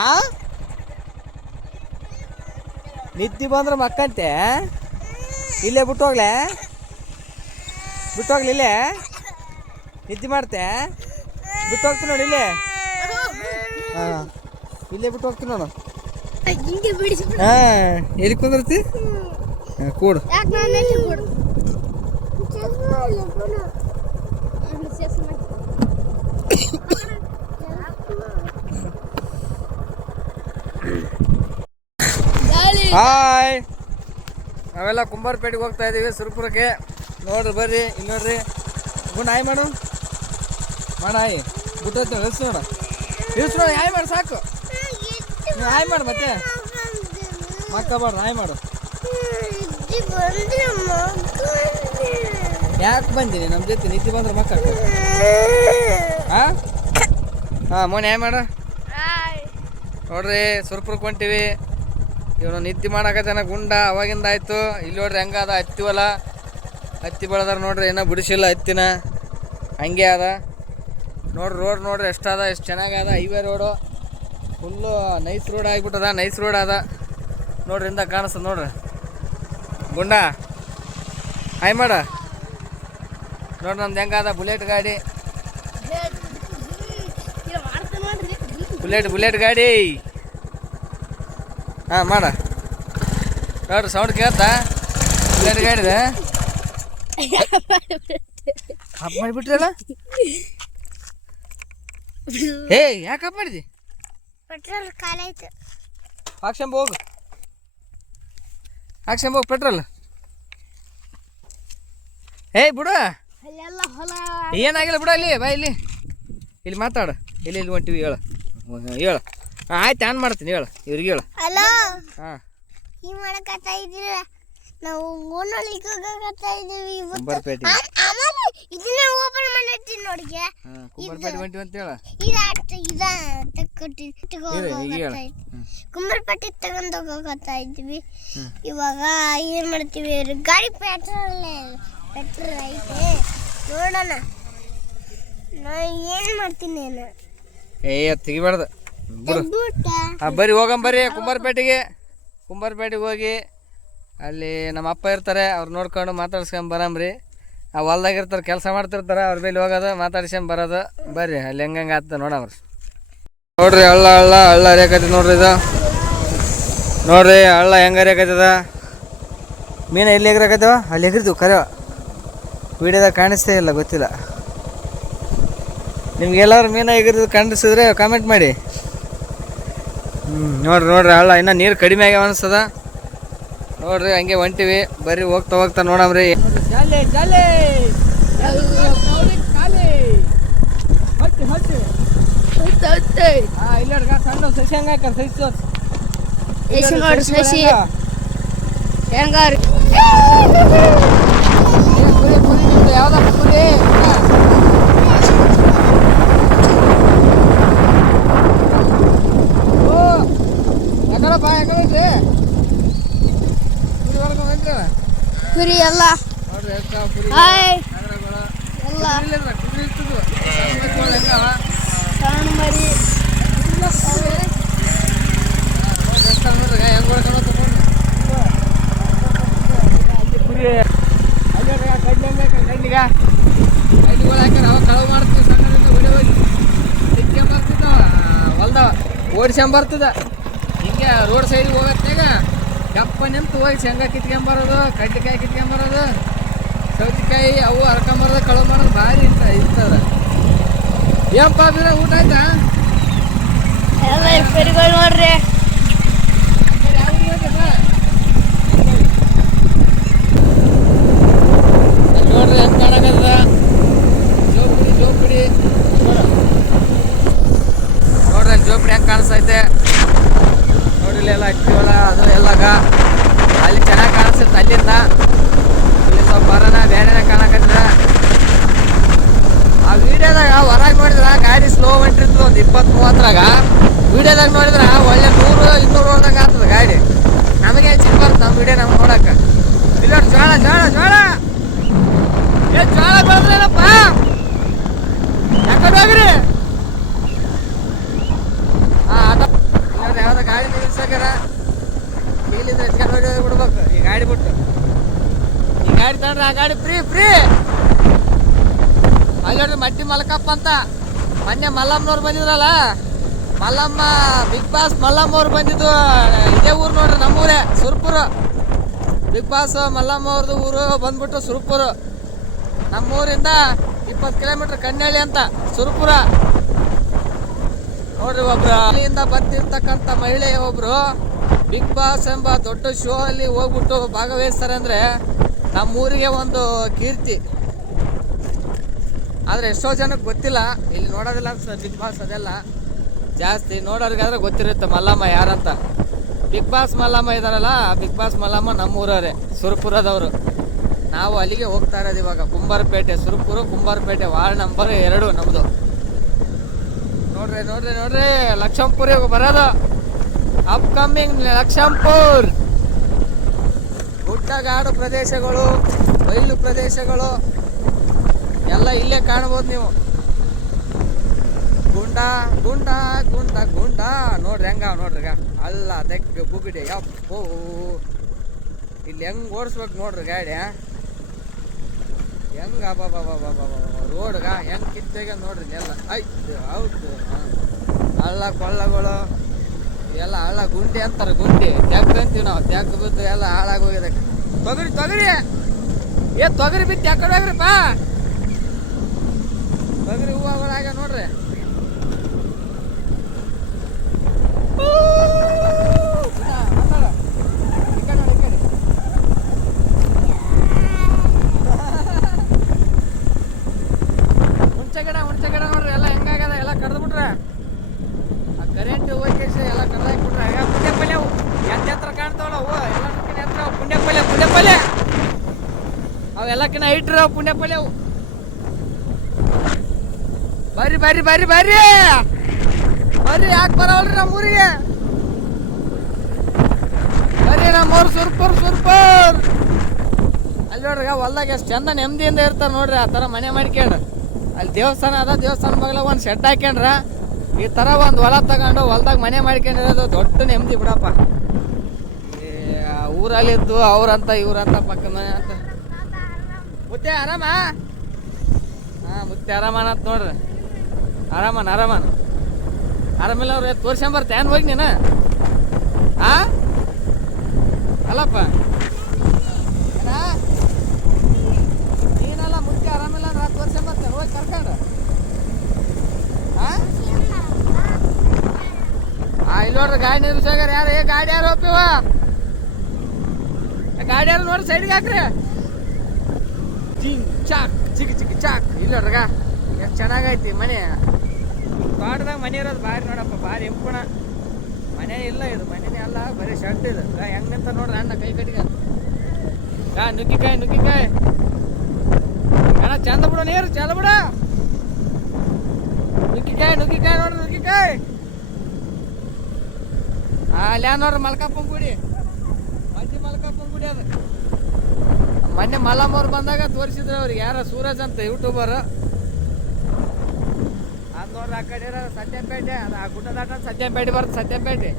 ಆ ನಿದ್ದೆ ಬಂದ್ರೆ ಮಕ್ಕಂತೆ ಇಲ್ಲೇ ಬಿಟ್ಟೋಗ್ಲೆ ಇಲ್ಲೇ ನಿದ್ದೆ ಮಾಡ್ತೆ ಬಿಟ್ಟೋಗ್ತೀನಿ ನೋಡಿ ಇಲ್ಲೇ. ಹಾಂ ಇಲ್ಲೇ ಬಿಟ್ಟು ಹೋಗ್ತೀನಿ ನೋಡು. ಹಾಂ ಎಲ್ಲಿ ಕುಂದಿರ್ತಿ? ಹಾಂ ಕೂಡು. ಹಾಯ್, ನಾವೆಲ್ಲ ಕುಂಬಾರಪೇಟೆಗೆ ಹೋಗ್ತಾ ಇದ್ದೀವಿ ಸುರಪುರಕ್ಕೆ. ನೋಡ್ರಿ ಬರ್ರಿ, ಇಲ್ಲಿ ನೋಡ್ರಿ. ಗುಂಡು ಹಾಯ್ ಮಾಡು, ಹಾಯ್ ಬಿಟ್ಟೈತೆ ಇಳಿಸ್ ನೋಡು, ಹಾಯ್ ಮಾಡು ಸಾಕು. ನೀವು ಹಾಯ್ ಮಾಡು, ಮತ್ತೆ ಮಕ್ಕಬಾರ್ದು, ಹಾಯ್ ಮಾಡು. ಯಾಕೆ ಬಂದೀನಿ ನಮ್ಮ ಜೊತೆ? ನಿದ್ದೆ ಬಂದ್ರೆ ಮಕ್ಕ ಹಾಂ ಹಾಂ ಮೋನಿ ಹಾಯ್ ಮಾಡು. ನೋಡ್ರಿ ಸುರಪುರಕ್ಕೆ ಹೊಂಟಿವಿ. ಇವನು ನಿದ್ದೆ ಮಾಡಕತ್ತಾನ ಗುಂಡ ಅವಾಗಿಂದ ಆಯ್ತು. ಇಲ್ಲಿ ನೋಡ್ರಿ ಹೆಂಗದ ಹತ್ತಿ ಹೊಲ, ಹತ್ತಿ ಬೆಳೆದಾರ ನೋಡ್ರಿ, ಏನೋ ಬಿಡಿಸಿಲ್ಲ ಹತ್ತಿನ, ಹಂಗೆ ಅದ ನೋಡ್ರಿ. ರೋಡ್ ನೋಡ್ರಿ ಎಷ್ಟದ, ಎಷ್ಟು ಚೆನ್ನಾಗದ. Highway road full nice road ಆಗಿಬಿಟ್ಟದ, ನೈಸ್ ರೋಡ್ ಅದ ನೋಡ್ರಿ. ಇಂದ ಕಾಣಿಸ್ತದ ನೋಡ್ರಿ. ಗುಂಡ ಹಾಯ್ ಮಾಡ ನೋಡ್ರಿ. ನಮ್ದು ಹೆಂಗದ ಬುಲೆಟ್ ಗಾಡಿ, ಬುಲೆಟ್ ಗಾಡಿ. ಹಾಂ ಮಾಡ ನೋಡ್ರಿ, ಸೌಂಡ್ ಕೇಳ್ತಾ? ಬುಲೆಟ್ ಗಾಡಿದ ಹಬ್ಬ ಮಾಡಿಬಿಟ್ರಲ್ಲ. ಹೇ ಯಾಕೆ ಹಬ್ಬ ಮಾಡಿದಿ? ಪೆಟ್ರೋಲ್ ಖಾಲಿ ಆಯ್ತು. ಹಾಕ್ಸಂಬ ಹೋಗು, ಪೆಟ್ರೋಲ್. ಏಯ್ ಬಿಡು, ಏನಾಗಿಲ್ಲ ಬಿಡು. ಅಲ್ಲಿ ಬಾ, ಇಲ್ಲಿ ಮಾತಾಡು. ಇಲ್ಲಿ ಹೊಂಟಿವಿ ಹೇಳು. ಆಯ್ತು ಆನ್ ಮಾಡ್ತೀನಿ, ಹೇಳು ಇವ್ರಿಗೆ ಹೇಳು. ಹಲೋ, ಹಾಂ ಈ ಮಾಡಕತ್ತಾ ಇದ್ದೀರ? ನಾವು ಓನಳಿಗೆ ಹೋಗಕತ್ತಾ ಇದ್ದೀವಿ ಕುಂಬಾರಪೇಟೆ. ಆಮೇಲೆ ಇದನ್ನ ಓಪನ್ ಮಾಡಿರ್ತೀನಿ ನೋಡಿಗೆ. ಕುಂಬಾರಪೇಟೆ ಹೊಂಟಿವಿ ಅಂತ ಹೇಳ. ಕುಂಬಾರಪೇಟೆ ತಗೊಂಡು ಹೋಗಕತ್ತಾ ಇದ್ದೀವಿ. ಇವಾಗ ಏನ್ ಮಾಡ್ತೀವಿ? ಗಾಡಿ ಪೆಟ್ರೋಲ್ ಐತೆ, ನೋಡೋಣ. ನಾ ಏನ್ ಮಾಡ್ತೀನಿ ನಾನು? ತೆಗಿಬಾರ್ದು ಬಿಡು. ಬರ್ರಿ ಹೋಗಂಬರ್ರಿ ಕುಂಬಾರಪೇಟೆಗೆ ಹೋಗಿ ಅಲ್ಲಿ ನಮ್ಮ ಅಪ್ಪ ಇರ್ತಾರೆ, ಅವ್ರು ನೋಡ್ಕೊಂಡು ಮಾತಾಡ್ಸ್ಕೊಂಡ್ ಬರಮ್ರಿ. ಆ ಹೊಲ್ದಾಗ ಇರ್ತಾರೆ, ಕೆಲಸ ಮಾಡ್ತಿರ್ತಾರೆ, ಅವ್ರ ಮೇಲೆ ಹೋಗೋದು ಮಾತಾಡ್ಸ್ಕೊಂಡ್ ಬರೋದು. ಬರ್ರಿ ಅಲ್ಲಿ ಹೆಂಗೆ ಆಗ್ತದೆ ನೋಡಮ್ರಿ. ನೋಡ್ರಿ ಹಳ್ಳ ಹರಿಯಾಕೈತಿ ನೋಡ್ರಿ. ಇದು ನೋಡ್ರಿ ಹಳ್ಳ ಹೆಂಗೆ ಹರಿಯಾಕೈತದ. ಮೀನು ಎಲ್ಲಿ ಎಗರಾಕೈತವ? ಅಲ್ಲಿ ಎಗರಿದ್ವು ಕರೆ. ವಿಡಿಯೋದಾಗ ಕಾಣಿಸ್ತೇ ಇಲ್ಲ, ಗೊತ್ತಿಲ್ಲ ನಿಮ್ಗೆ. ಎಲ್ಲರೂ ಮೀನು ಎಗರಿದು ಕಾಣಿಸಿದ್ರೆ ಕಾಮೆಂಟ್ ಮಾಡಿ. ನೋಡ್ರಿ ಹಳ್ಳ ಇನ್ನೂ ನೀರು ಕಡಿಮೆ ಆಗ್ಯಾವ ಅನಿಸ್ತದ ನೋಡ್ರಿ. ಹಂಗೆ ಹೊಂಟಿವಿ, ಬರ್ರಿ ಹೋಗ್ತಾ ನೋಡಮ್ರಿ. ಇಲ್ಲ ಸಣ್ಣ ಸಸಿ ಹಂಗ ಸಸಿ ಯಾವ್ದಪ್ಪ ಕುರಿ? ಯಾಕಡಪ್ಪ ಯಾಕಡ್ರಿ ಕುರಿ ಎಲ್ಲ ನೋಡ್ರಿ ಸಣ್ಣ ಮರಿ ಓಡಿಸ್ಕೊಂಬರ್ತದ. ಹಿಂಗೆ ರೋಡ್ ಸೈಡ್ ಹೋಗತ್ತಾಗ ಕಪ್ಪ ನಿಂತು ಹೋಗಿ ಶೇಂಗಾ ಕಿತ್ಕೊಂಬರೋದು, ಕಡ್ಲೆಕಾಯಿ ಕಿತ್ಕೊಂಬರೋದು, ಸೌತೆಕಾಯಿ ಅವು ಹರ್ಕೊಂಬರೋದು, ಕಳುವು ಮಾಡೋದು ಭಾರಿ ಇರ್ತದ. ಏನಪ್ಪ ಅಂದ್ರೆ ಊಟ ಆಯ್ತಾ? ಎಲ್ಲ ರಿಪೇರಿಗಳು ನೋಡ್ರಿ. ನೋಡ್ರಿ ಹೆಂಗೆ ಕಾಣಕತ್ತದ ಜೋಪಡಿ ನೋಡ್ರಿ, ಜೋಪಡಿ ಹೆಂಗೆ ಕಾಣಿಸ್ತೈತೆ ನೋಡ್ರಿ. ಇಲ್ಲೆಲ್ಲ ಹಚ್ಚಿವಲ್ಲ ಅದು ಎಲ್ಲಾಗ ಅಲ್ಲಿ ಚೆನ್ನಾಗಿ ಕಾಣಿಸ್ತೈತೆ. ಅಲ್ಲಿಂದ ಇಲ್ಲಿ ಸ್ವಲ್ಪ ಬರೋಣ ಬೇರೆನ ಕಾಣಕತ್ತದ. ಆ ವಿಡಿಯೋದಾಗ ಹೊರಗೆ ನೋಡಿದ್ರ ಗಾಡಿ ಸ್ಲೋ ಹೊಂಟಿರ್ತದೆ, ಒಂದು 20-30ರಾಗ. ವಿಡಿಯೋದಾಗ ನೋಡಿದ್ರ ಒಳ್ಳೆ 100-200 ಹೊಡ್ದಂಗೆ ಆಗ್ತದೆ ಗಾಡಿ. ನಮಗೆ ಹೆಚ್ಚಿಗೆ ಬರ್ತದೆ ನಮ್ಮ ವಿಡಿಯೋ ನಮ್ಗೆ ನೋಡಕ್ಕೆ. ಇಲ್ಲ ಜೋಳ ಬೆಳೆದ್ರೇನಪ್ಪ? ಯಾಕಡೆ ಹೋಗ್ರಿ? ಹಾಂ ಗಾಡಿ ಫ್ರೀ ಫ್ರೀ. ಅಲ್ಲಿ ನೋಡ್ರಿ ಮಟ್ಟಿ ಮಲ್ಕಪ್ಪ ಅಂತ, ಮೊನ್ನೆ ಮಲ್ಲಮ್ಮನವ್ರು ಬಂದಿದ್ರಲ್ಲ, ಮಲ್ಲಮ್ಮ ಬಿಗ್ ಬಾಸ್ ಮಲ್ಲಮ್ಮ ಅವ್ರು ಬಂದಿದ್ದು ಇದೇ ಊರು ನೋಡ್ರಿ, ನಮ್ಮೂರೇ ಸುರ್ಪುರು. ಬಿಗ್ ಬಾಸ್ ಮಲ್ಲಮ್ಮ ಅವ್ರದ್ದು ಊರು ಬಂದ್ಬಿಟ್ಟು ಸುರ್ಪುರು. ನಮ್ಮೂರಿಂದ 20 ಕಿಲೋಮೀಟ್ರ್ ಕನ್ನಳ್ಳಿ ಅಂತ ಸುರ್ಪುರ ನೋಡ್ರಿ. ಒಬ್ರು ಅಲ್ಲಿಂದ ಬಂದಿರ್ತಕ್ಕಂಥ ಮಹಿಳೆ ಒಬ್ರು ಬಿಗ್ ಬಾಸ್ ಎಂಬ ದೊಡ್ಡ ಶೋ ಅಲ್ಲಿ ಹೋಗ್ಬಿಟ್ಟು ಭಾಗವಹಿಸ್ತಾರೆ ಅಂದರೆ ನಮ್ಮೂರಿಗೆ ಒಂದು ಕೀರ್ತಿ. ಆದರೆ ಎಷ್ಟೋ ಜನಕ್ಕೆ ಗೊತ್ತಿಲ್ಲ, ಇಲ್ಲಿ ನೋಡೋದಿಲ್ಲ ಅನ್ಸುತ್ತೆ ಬಿಗ್ ಬಾಸ್ ಅದೆಲ್ಲ. ಜಾಸ್ತಿ ನೋಡೋರಿಗಾದ್ರೆ ಗೊತ್ತಿರುತ್ತೆ ಮಲ್ಲಮ್ಮ ಯಾರಂತ. ಬಿಗ್ ಬಾಸ್ ಮಲ್ಲಮ್ಮ ಇದಾರಲ್ಲ, ಬಿಗ್ ಬಾಸ್ ಮಲ್ಲಮ್ಮ ನಮ್ಮೂರವರೇ, ಸುರಪುರದವರು. ನಾವು ಅಲ್ಲಿಗೆ ಹೋಗ್ತಾ ಇರೋದು ಇವಾಗ, ಕುಂಬಾರಪೇಟೆ, ಸುರಪುರ ಕುಂಬಾರಪೇಟೆ, ವಾರ್ಡ್ ನಂಬರ್ 2 ನಮ್ಮದು. ನೋಡ್ರಿ ನೋಡ್ರಿ ನೋಡ್ರಿ, ಲಕ್ಷಂಪುರಿಗೆ ಬರೋದು, ಅಪ್ಕಮಿಂಗ್ ಲಕ್ಷಂಪುರ್. ಗುಡ್ಡಗಾಡು ಪ್ರದೇಶಗಳು, ಬಯಲು ಪ್ರದೇಶಗಳು ಎಲ್ಲ ಇಲ್ಲೇ ಕಾಣ್ಬೋದು ನೀವು. ಗುಂಡ ಗುಂಡ ಗುಂಡ ಗುಂಡ ನೋಡ್ರಿ ಹೆಂಗ ನೋಡ್ರಿ, ಅಲ್ಲ ತೆಗ್ಗ ಬುಗಿಡಿ ಯಪ್ಪೋ. ಇಲ್ಲಿ ಹೆಂಗ್ ಓಡಿಸ್ಬೇಕು ನೋಡ್ರಿ ಗಾಡಿ, ಹೆಂಗ ರೋಡ್ಗ ಹೆಂಗ್ ಕಿತ್ತಾಗ ನೋಡ್ರಿ ಎಲ್ಲ. ಆಯ್ತು ಹೌದು, ಹಳ್ಳ ಕೊಳ್ಳಗಳು ಎಲ್ಲ ಹಳ್ಳ ಗುಂಡಿ ಅಂತಾರೆ, ಗುಂಡಿ ತೆಗ್ದು ಅಂತೀವಿ ನಾವು. ತೆಗ್ದು ಬಿದ್ದು ಎಲ್ಲ ಹಾಳಾಗೋಗಿದೆ. ತೊಗರಿ ತೊಗರಿ ತೊಗರಿ ಬಿತ್ತು ಯಾಕಡೆ ಹೋಗ್ರಿಪ್ಪ, ತೊಗರಿ ಹೂವುಗಳಾಗ ನೋಡ್ರಿ. ಹುಣಸೆ ಗಿಡ ನೋಡ್ರಿ ಎಲ್ಲ ಹೆಂಗಾಗದ, ಎಲ್ಲ ಕಡ್ದು ಬಿಟ್ರೆ ಆ ಕರೆಂಟ್ ಹೋಗಿ ಎಲ್ಲ ಕಡ್ದಾಕ್ಬಿಟ್ರೆ. ಪುಣ್ಯ ಪಲ್ಯ ಎತ್ತರ ಕಾಣ್ತಾವಲ್ಲ ಹೂವು, ಎಲ್ಲಕ್ಕಿಂತ ಎತ್ತರ ಪುಣ್ಯ ಪಲ್ಯ. ಪುಣ್ಯ ಪಲ್ಯ ಅವೆಲ್ಲಕ್ಕಿಂತ ಇಟ್ರ ಪುಣ್ಯ ಪಲ್ಯ ಅವು. ಬರ್ರಿ ಬರ್ರಿ ಬರ್ರಿ ಬರ್ರಿ ಬರ್ರಿ, ಯಾಕೆ ಬರವಲ್ರಿ ನಮ್ಮೂರಿಗೆ? ಬರ್ರಿ ನಮ್ಮೂರು ಸುರ್ಪುರ್ ಸುರ್ಪುರ್. ಅಲ್ಲಿ ನೋಡ್ರಿ ಹೊಲ್ದಾಗ ಎಷ್ಟು ಚಂದ ನೆಮ್ಮದಿಯಿಂದ ಇರ್ತಾರೆ ನೋಡ್ರಿ. ಆ ಥರ ಮನೆ ಮಾಡ್ಕೊಂಡ್ರ, ಅಲ್ಲಿ ದೇವಸ್ಥಾನ ಅದ, ದೇವಸ್ಥಾನ ಮಗಲಾಗ ಒಂದು ಶೆಡ್ ಹಾಕ್ಯಂಡ್ರ, ಈ ಥರ ಒಂದು ಹೊಲ ತಗೊಂಡು ಹೊಲ್ದಾಗ ಮನೆ ಮಾಡ್ಕೊಂಡಿರೋದು ದೊಡ್ಡ ನೆಮ್ಮದಿ ಬಿಡಪ್ಪ. ಊರಲ್ಲಿದ್ದು ಅವ್ರಂತ ಇವ್ರಂತ ಪಕ್ಕದ ಮನೆ ಅಂತ. ಮುತ್ತೆ ಆರಾಮ? ಹಾಂ ಮುತ್ತೆ ಆರಾಮನ ಅಂತ ನೋಡ್ರಿ. ಆರಾಮನ ಆರಾಮಿಲ್ಲ ಅವ್ರು ತೋರ್ಸ್ಕೊಂಬರ್ತೆ ಏನು ಹೋಗಿ ನೀನು? ಹಾಂ ಅಲ್ಲಪ್ಪ ನೀನಲ್ಲ ಮುತ್ತೆ ಆರಾಮಿಲ್ಲ ಅಂದ್ರೆ ತೋರ್ಸ್ಕೊಂಬರ್ತೇನೆ, ಹೋಗಿ ಕರ್ಕೊಂಡು. ಹಾಂ ಇಲ್ಲಿ ನೋಡ್ರಿ ಗಾಡಿ ನಿಲ್ಸಾಗ್ಯಾರ. ಯಾರು ಗಾಡಿ ಯಾರು ಹೋಗ್ತೀವ? ಗಾಡಿ ಯಾರು ನೋಡ್ರಿ ಸೈಡ್ಗೆ ಹಾಕ್ರಿ. ಜಿಂಗ್ ಚಾಕ್ ಚಿಕ್ ಚಿಕ್ ಚಾಕ್. ಇಲ್ಲ ನೋಡ್ರಗ ಎಷ್ಟು ಚೆನ್ನಾಗೈತಿ ಮನೆ. ತೋಟದಾಗ ಮನೆ ಇರೋದು ಭಾರಿ ನೋಡಪ್ಪ, ಭಾರಿ ಎಂಪುಣ ಮನೆ ಇಲ್ಲ. ಇದು ಮನೆನೇ ಅಲ್ಲ, ಬರೀ ಶೆಡ್ ಇದು. ಹೆಂಗ್ ನಿಂತ ನೋಡ್ರಿ ಅಣ್ಣ ಕೈ ಕಟ್ಟಿಗೆ. ನುಗ್ಗಿಕಾಯಿ ಅಣ್ಣ ಚಂದ ಬಿಡು, ನೀರು ಚಂದ ಬಿಡ. ನುಗ್ಗಿಕಾಯಿ ನೋಡ್ರಿ, ನುಗ್ಗಿಕಾಯಿ. ಅಲ್ಲಿ ನೋಡ್ರಿ ಮಲ್ಕಪ್ಪನ ಗುಡಿ, ಮಜ್ಜಿ ಮಲ್ಕಪ್ಪನ ಗುಡಿ ಅದು. ಮೊನ್ನೆ ಮಲ್ಲಮ್ಮ ಅವ್ರು ಬಂದಾಗ ತೋರಿಸಿದ್ರು ಅವ್ರಿಗೆ, ಯಾರ ಸೂರಜ್ ಅಂತ ಯೂಟ್ಯೂಬರ್. ಅದು ನೋಡ್ರಿ ಆ ಕಡೆ ಸತ್ಯಪೇಟೆ, ಅದು ಆ ಗುಡ್ಡ ದಾಟ ಸತ್ಯಪೇಟೆ ಬರುತ್ತೆ. ಸತ್ಯಪೇಟೆ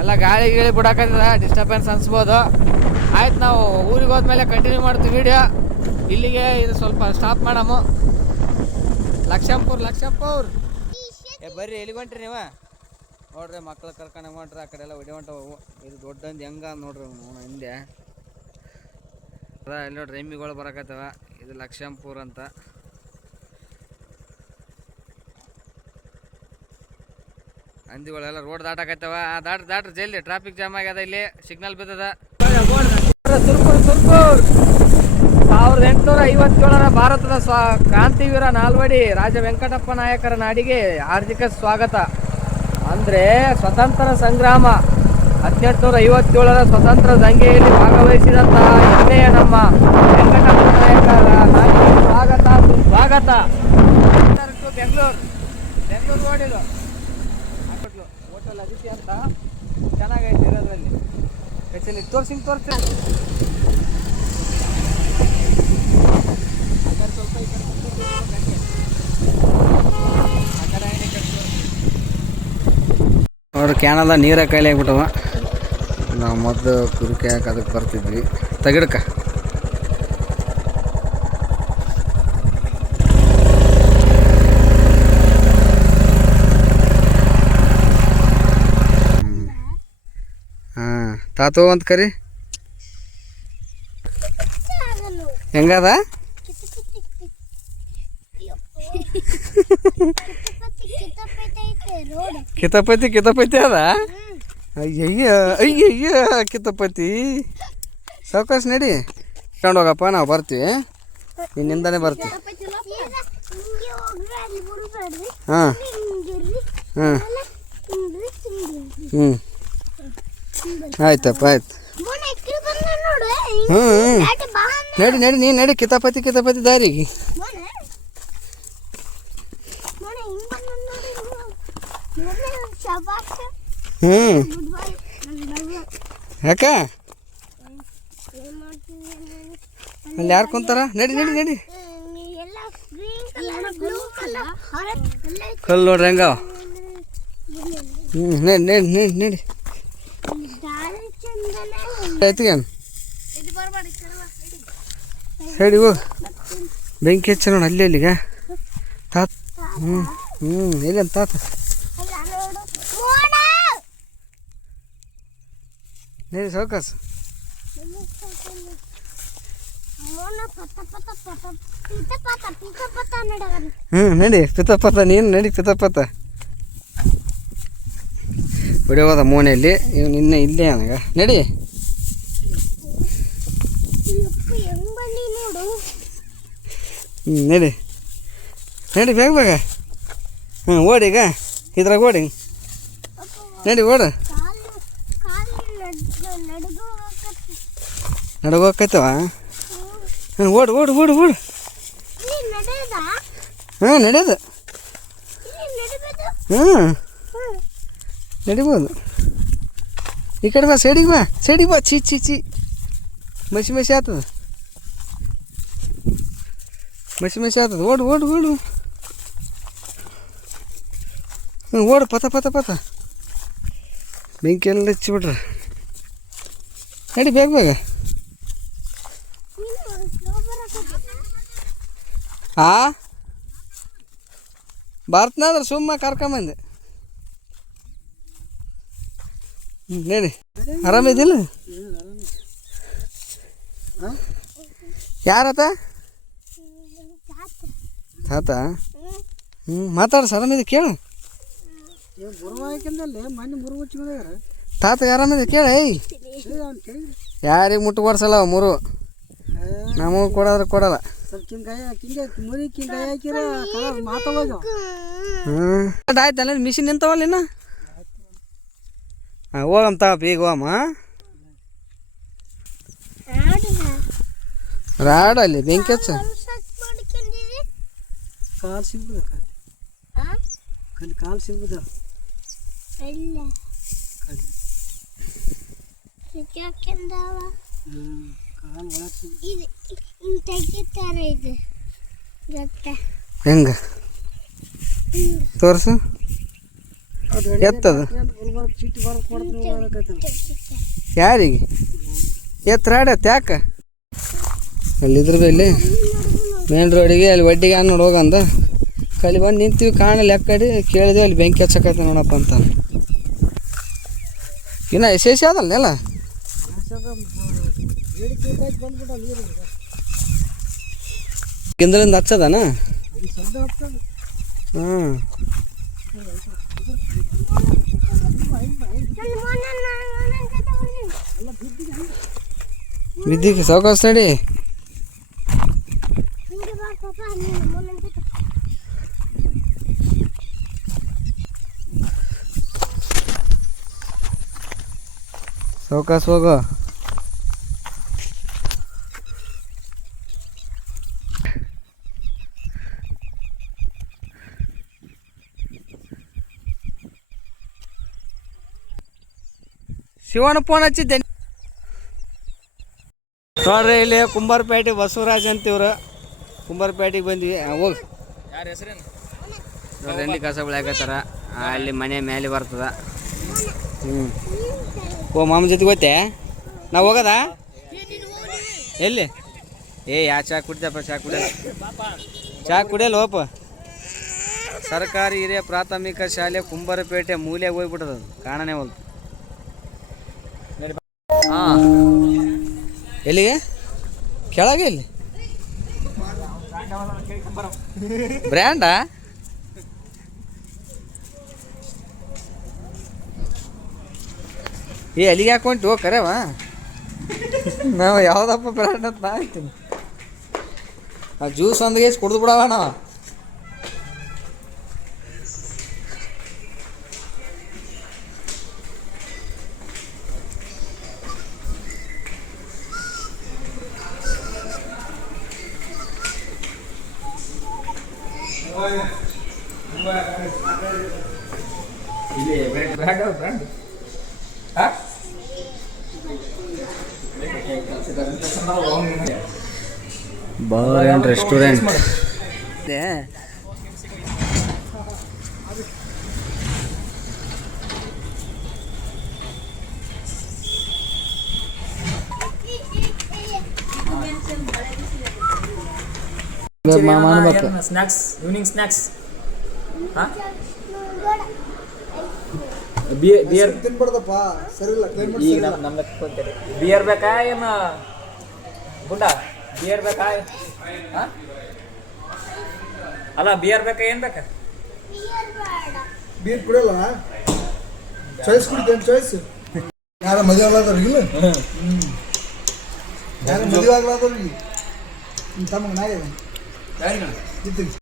ಎಲ್ಲ ಗಾಳಿ ಗೀಳಿ ಬಿಡಾಕತ್ತಿದ, ಡಿಸ್ಟರ್ಬೆನ್ಸ್ ಅನ್ಸ್ಬೋದು. ಆಯ್ತು, ನಾವು ಊರಿಗೆ ಹೋದ್ಮೇಲೆ ಕಂಟಿನ್ಯೂ ಮಾಡ್ತೀವಿ ವಿಡಿಯೋ. ಇಲ್ಲಿಗೆ ಇದು ಸ್ವಲ್ಪ ಸ್ಟಾಪ್ ಮಾಡಮ್ಮ. ಲಕ್ಷಂಪುರ್ ಬರ್ರಿ. ಎಲ್ಲಿಗೆ ಹೊಂಟ್ರಿ ನೀವು? ನೋಡ್ರಿ ಮಕ್ಳು ಕರ್ಕೊಂಡು ಹೊಂಟ್ರಿ, ಆ ಕಡೆ ಎಲ್ಲ ಹೊಡಿ ಹೊಂಟವು. ಇದು ದೊಡ್ಡಂದು ಹೆಂಗ ನೋಡ್ರಿ ಹಿಂದೆ ಇಲ್ಲಿ ನೋಡ್ರಿ ಎಮ್ಮಿಗಳು ಬರಕತ್ತವ. ಇದು ಲಕ್ಷಂಪುರ್ ಅಂತ. ಹಂದಿಗಳೆಲ್ಲ ರೋಡ್ ದಾಟಕತ್ತವ. ದಾಟ್ರಿ ಜಲ್ದಿ, ಟ್ರಾಫಿಕ್ ಜಾಮ್ ಆಗ್ಯದ, ಇಲ್ಲಿ ಸಿಗ್ನಲ್ ಬಿದ್ದದ. ಸುರ್ಪುರ್ 1857ರ ಭಾರತದ ಕ್ರಾಂತಿವೀರ ನಾಲ್ವಡಿ ರಾಜ ವೆಂಕಟಪ್ಪ ನಾಯಕರ ನಾಡಿಗೆ ಹಾರ್ದಿಕ ಸ್ವಾಗತ. ಅಂದರೆ ಸ್ವತಂತ್ರ ಸಂಗ್ರಾಮ 1857ರ ಸ್ವತಂತ್ರ ದಂಗೆಯಲ್ಲಿ ಭಾಗವಹಿಸಿದಂತಹ ಹೆಮ್ಮೆಯ ನಮ್ಮ ವೆಂಕಟಪ್ಪ ನಾಯಕರ ನಾಡಿಗೆ ಸ್ವಾಗತ. ಬೆಂಗಳೂರು ರೋಡಿದು ಹಾಕಟ್ಲು ಹೋಟೆಲ್ ಅದಿತಿ ಅಂತ ಚೆನ್ನಾಗೈತೆ ಇರೋದ್ರಲ್ಲಿ. ಫೆಸಿಲಿಟಿ ತೋರಿಸಿ ನೋಡ್ರಿ ಕ್ಯಾನಲ್ಲ ನೀರ ಕಾಯಿಲೆ ಆಗ್ಬಿಟ್ಟವ. ನಾವು ಮೊದಲು ಕುರಿಕೆ ಹಾಕಿ ಅದಕ್ಕೆ ಬರ್ತಿದ್ವಿ. ತೆಗಿಡ್ಕ ತಾತು ಅಂತ ಕರಿ. ಹೆಂಗದ? ಕಿತಪತಿ ಅದ. ಅಯ್ಯಯ್ಯ ಅಯ್ಯಯ್ಯ ಕಿತಪತಿ. ಸಾವಕಾಶ ನಡಿ ಕರ್ಕೊಂಡು ಹೋಗಪ್ಪ, ನಾವು ಬರ್ತೀವಿ, ನಿನ್ನಿಂದಾನೆ ಬರ್ತೀವಿ. ಹಾಂ ಹಾಂ ಹ್ಞೂ ಆಯ್ತಪ್ಪ ಆಯ್ತು. ಹ್ಞೂ ನಡಿ ನಡಿ ನೀನು ನಡಿ ಕಿತಾಪತಿ ದಾರಿಗೆ. ಹ್ಞೂ ಯಾಕ ಅಲ್ಲಿ ಯಾರು ಕುಂತಾರ? ನಡಿ ನಡಿ ನಡಿ. ಕಲ್ಲು ನೋಡ್ರಿ ಹೆಂಗ. ಹ್ಞೂ ನಡಿ ನಡಿ ನಡಿ ನಡಿ ಆಯ್ತು. ಹೇಳಿ ಹೋಗು. ಬೆಂಕಿ ಹಚ್ಚ ನೋಡಿ ಅಲ್ಲಿ ಅಲ್ಲಿಗ ತಾತ. ಹ್ಞೂ ಹ್ಞೂ ಇಲ್ಲ ತಾತ. ನಡಿ ಸಾವಕಾಸ. ಹ್ಞೂ ನಡಿ ಪಿತಪತ. ನೀನು ನಡಿ ಪಿತಪತ. ಹೊಡೆಯೋದ ಮೋನೆಯಲ್ಲಿ ಇವನು ಇನ್ನೂ ಇಲ್ಲೇ ನನಗೆ. ನಡಿ. ಹ್ಞೂ ನಡಿ ನಡಿ ಬೇಗ ಬೇಗ. ಹ್ಞೂ ಓಡೀಗ ಇದ್ರಾಗ ಓಡಿ. ನಡಿ ಓಡು. ನಡಗೋಕೈತವ. ಹ್ಞೂ ಓಡು ಓಡು ಓಡು ಓಡು. ಹಾಂ ನಡೆಯೋದು. ಹ್ಞೂ ನಡಿಬೋದು. ಈ ಕಡೆ ಬಾ, ಸೈಡಿಗೆ ಬಾ, ಸೈಡಿಗೆ ಬಾ. ಚಿ ಮಸಿ ಆಗ್ತದ, ಮಸಿ ಆಗ್ತದ. ಓಡು ಓಡು ಓಡು. ಹ್ಞೂ ಓಡು ಪತ. ಬೆಂಕಿ ಎಲ್ಲ ಹಚ್ಚಿಬಿಟ್ರೆ ನಡಿ ಬೇಗ ಬೇಗ. ಹಾಂ ಬರ್ತನಾದ್ರೆ ಸುಮ್ಮ ಕರ್ಕೊಂಬಂದೆ. ನಡಿ. ಆರಾಮಿದ್ದಿಲ್ಲ? ಯಾರತ? ತಾತ. ಹ್ಞೂ ಮಾತಾಡ್ಸ. ಆರಾಮಿದೆ ಕೇಳು. ತಾತಗೆ ಆರಾಮಿದೆ ಕೇಳ. ಯಾರಿಗೆ ಮುಟ್ಟು ಕೊಡ್ಸಲ್ಲ ಮುರು. ನಮಗೆ ಕೊಡೋದ್ರೆ ಕೊಡಲ್ಲ. ಆಯ್ತಲ್ಲ ಮಿಷಿನ್ ನಿಂತವಲ್ಲ ಇನ್ನು. ಹಾಂ ಹೋಗಮ್ಮ ತಾಪ ಈಗ ಹೋಗಮ್ಮ. ರಾಡಲ್ಲಿ ಬೆಂಕಿ ಹಚ್ಚ. ಕಾಲು ಸಿಗ್ಬೋದ? ಕಾಲು ಸಿಗ್ಬೋದ? ಹೆಂಗ ತೋರ್ಸು. ಎತ್ತದ ಯಾರಿಗೆ ಎತ್ತರಾಡತ್ತೆ? ಯಾಕೆ ಅಲ್ಲಿದ್ರ ಇಲ್ಲಿ ಮೇನ್ ರೋಡಿಗೆ ಅಲ್ಲಿ ಒಡ್ಡಿಗೆ ನೋಡಿ ಹೋಗಂದ. ಅಲ್ಲಿ ಬಂದು ನಿಂತೀವಿ ಕಾಣಲ್ಲ. ಯಾಕಡೆ ಕೇಳಿದೆವು ಅಲ್ಲಿ ಬೆಂಕಿ ಹಚ್ಚಕೈತೆ ನೋಡಪ್ಪ ಅಂತ. ಇನ್ನು ಯಶಸ್ವಿ ಅದಲ್ಲ ಎಲ್ಲ. ಕಿಂದ್ರಿಂದ ಹಚ್ಚದನ? ಹ್ಞೂ ಬಿದ್ದಿಗೆ ಸಾವಕಾಶ ನಡಿ. ಸಾವಕಾಶ ಹೋಗು. ಶಿವಣ್ಣ ಫೋನ್ ಹಚ್ಚಿದ್ದೆ ನೋಡ್ರಿ. ಇಲ್ಲಿ ಕುಂಬಾರಪೇಟೆ ಬಸವರಾಜ್ ಅಂತಿವ್ರು. ಕುಂಬಾರಪೇಟೆಗೆ ಬಂದ್ವಿ. ಹೋಗಿ ಯಾರ ಹೆಸರೇನು ನೋಡ್ರಿ ಎಲ್ಲಿ ಕಸ ಬೆಳ್ಯಾಕತ್ತಾರ. ಅಲ್ಲಿ ಮನೆ ಮೇಲೆ ಬರ್ತದ. ಹ್ಞೂ ಓ ಮಾಮ ಜೊತೆಗೆ ಹೋಯ್ತೆ ನಾವು ಹೋಗೋದಾ? ಎಲ್ಲಿ? ಯಾ ಚಾ ಕುಡ್ದಪ್ಪ? ಚಾ ಕುಡಿಯಲ್ಲ. ಚಾ ಕುಡಿಯಲ್ಲ ಹೋಪ. ಸರ್ಕಾರಿ ಹಿರಿಯ ಪ್ರಾಥಮಿಕ ಶಾಲೆ ಕುಂಬಾರಪೇಟೆ ಮೂಲೆಗೆ ಹೋಗ್ಬಿಟ್ಟದ. ಕಾಣನೇ ಹೋಗ್ತು. ಹಾಂ ಎಲ್ಲಿಗೆ ಕೆಳಗೆ ಇಲ್ಲಿ ಬ್ರ್ಯಾಂಡಾ ಅಲ್ಲಿಗೆ ಹಾಕೊಂಟು ಕರೆವ ನಾವು ಯಾವುದಪ್ಪ ಬ್ರ್ಯಾಂಡ್ ಅಂತ ನಾ ಹೇಳ್ತೀನಿ ಆ ಜ್ಯೂಸ್ ಒಂದಿಗೆ ಕುಡ್ದು ಬಿಡವ ನಾವು brand bar restaurant snacks evening snacks beer ತಿನ್ಬಾರ್ದಪ್ಪ ಸರಿ ಇಲ್ಲ ಕ್ಲೈಮೇಟ್ ಈಗ ನಮ್ಮ ಬಿಯರ್ ಬೇಕಾ ಏನು ಗುಂಡ ಬಿಯರ್ ಬೇಕಾ ಅಲ್ಲ ಬಿಯರ್ ಬೇಕಾ ಏನು ಬೇಕಾ ಬೀರ್ ಕುಡಿಯಲ್ಲ ಚಾಯ್ಸ್ ಕುಡಿತೇನೆ ಚಾಯ್ಸ್ ಯಾರ ಮದುವೆ ಆಗ್ಲಾದವ್ರಿಗಿಲ್ಲ ಯಾರ ಮದುವೆ ಆಗ್ಲಾದವ್ರಿಗೆ ನಿಮ್ಮ ತಮ್ಮಗೆ ನಾಯಿ ಇತ್ತು